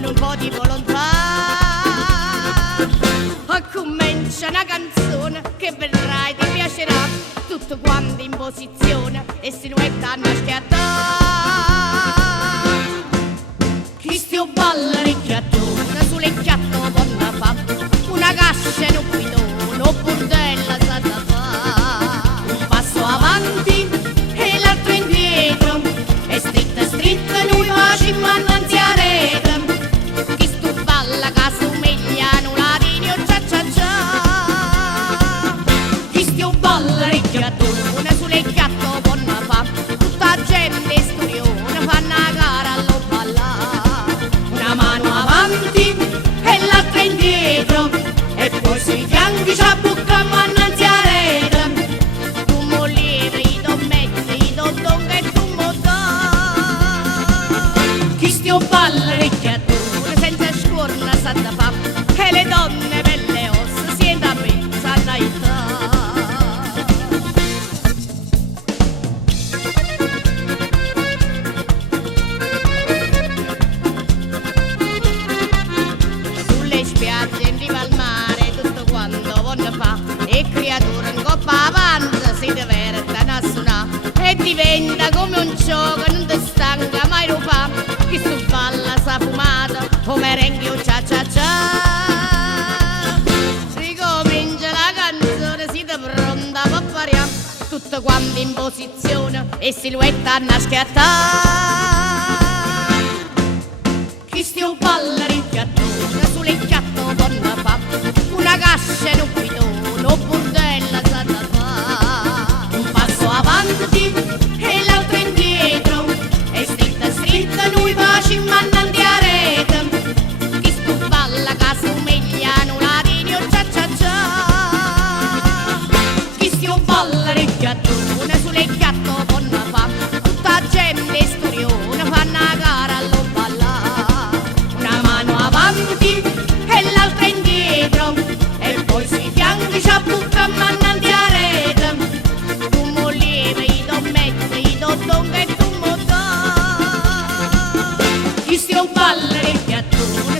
con un po' di volontà. Comincia una canzone che vedrai ti piacerà, tutto quanto in posizione e siluetta a schiattare. Chi stia balla ricchiattone sull'ecchiatto donna fa, una cascia e un guidone, un bordella sa da fa. Un passo avanti e l'altro indietro, e stritta noi facciamo innanzi a rete. Chi stu balla che somiglia a un latino cia cia cia. Chi stia balla ricchiattone sull'ecchiatto donna fa, tutta gente sturione fa una gara allo ballare. Una mano avanti e l'altra indietro, e poi sui fianchi ci abbucchiamo innanzi a rete. Tu molliere, i dommetti, i dondonga e tu modà. Chi stia balla ricchiattone senza scorna sa da fa, e le donne belle ossa siete a me sanno aiutare. Sulle spiagge in riva al mare tutto quanto vonno fa, e creature in coppa avanza si divertono a suonare, e diventa come un gioco, non ti stanca mai lo fa. Chi su balla sa fumata o merengue o cia cia cia. Ricomincia la canzone, siete pronta per variare, tutto quanto in posizione e siluetta a schiattare. Chi stia balla ricchiattone sull'ecchiatto donna fa, una cascia e un guidone, un bordella sa da fa. Un passo avanti e l'altro indietro, e stritta noi facciamo innanzi a rete. Chi stu balla che somiglia a un latino cia cia cia. Chi stia balla ricchiattone sull'ecchiatto donna fa, tutta gente sturione fa una gara allo ballare. Una mano avanti e l'altra indietro, e poi sui fianchi ci abbucchiamo innanzi a rete. Tu mollieve, i dommetti, i dondonga e tu modà. Chi stia balla ricchiattone